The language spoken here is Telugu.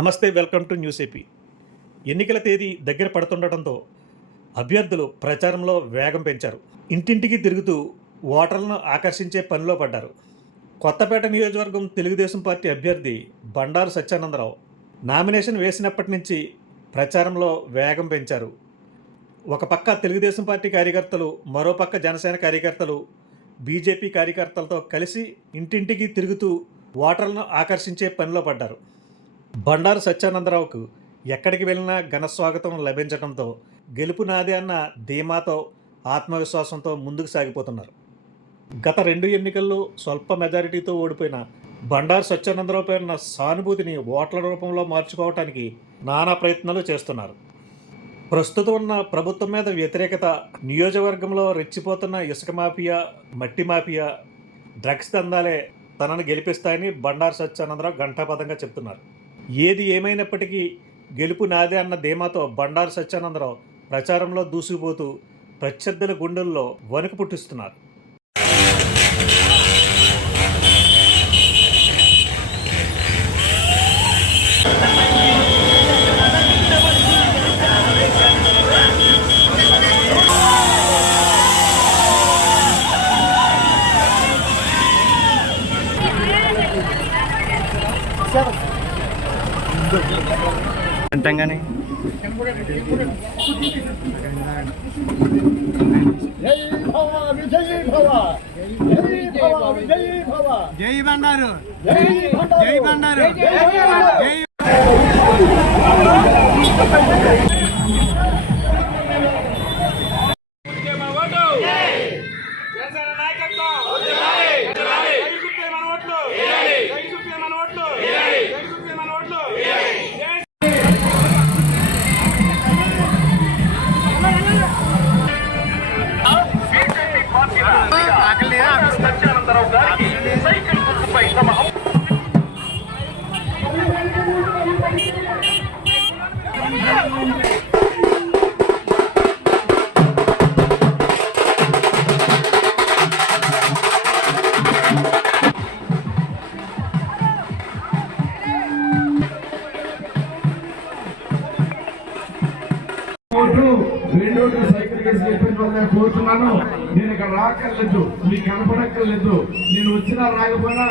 నమస్తే, వెల్కమ్ టు న్యూస్ ఏపీ. ఎన్నికల తేదీ దగ్గర పడుతుండటంతో అభ్యర్థులు ప్రచారంలో వేగం పెంచారు. ఇంటింటికి తిరుగుతూ ఓటర్లను ఆకర్షించే పనిలో పడ్డారు. కొత్తపేట నియోజకవర్గం తెలుగుదేశం పార్టీ అభ్యర్థి బండారు సత్యానందరావు నామినేషన్ వేసినప్పటి నుంచి ప్రచారంలో వేగం పెంచారు. ఒక పక్క తెలుగుదేశం పార్టీ కార్యకర్తలు, మరోపక్క జనసేన కార్యకర్తలు బీజేపీ కార్యకర్తలతో కలిసి ఇంటింటికి తిరుగుతూ ఓటర్లను ఆకర్షించే పనిలో పడ్డారు. బండారు సత్యానందరావుకు ఎక్కడికి వెళ్ళినా ఘన స్వాగతం లభించడంతో గెలుపు నాదే అన్న ధీమాతో, ఆత్మవిశ్వాసంతో ముందుకు సాగిపోతున్నారు. గత 2 ఎన్నికల్లో స్వల్ప మెజారిటీతో ఓడిపోయిన బండారు సత్యానందరావుపై ఉన్న సానుభూతిని ఓట్ల రూపంలో మార్చుకోవటానికి నానా ప్రయత్నాలు చేస్తున్నారు. ప్రస్తుతం ఉన్న ప్రభుత్వం మీద వ్యతిరేకత, నియోజకవర్గంలో రెచ్చిపోతున్న ఇసుక మాఫియా, మట్టి మాఫియా, డ్రగ్స్ దందాలే తనను గెలిపిస్తాయని బండారు సత్యానందరావు ఘంటాపథంగా చెప్తున్నారు. ఏది ఏమైనప్పటికీ గెలుపు నాదే అన్న ధీమాతో బండారు సత్యానందరావు ప్రచారంలో దూసుకుపోతూ ప్రత్యర్థుల గుండెల్లో వణుకు పుట్టిస్తున్నారు. అంటంగానే జై బండారు, జై బండారు, జై సత్యానందరావు గారికి సైకిల్ గుర్తుపై తమ సైకిల్ కేసు చెప్పిన కోరుతున్నాను. నేను ఇక్కడ రాకర్లేదు, మీకు కనపడక్కర్లేదు. నేను వచ్చినా రాకపోయినా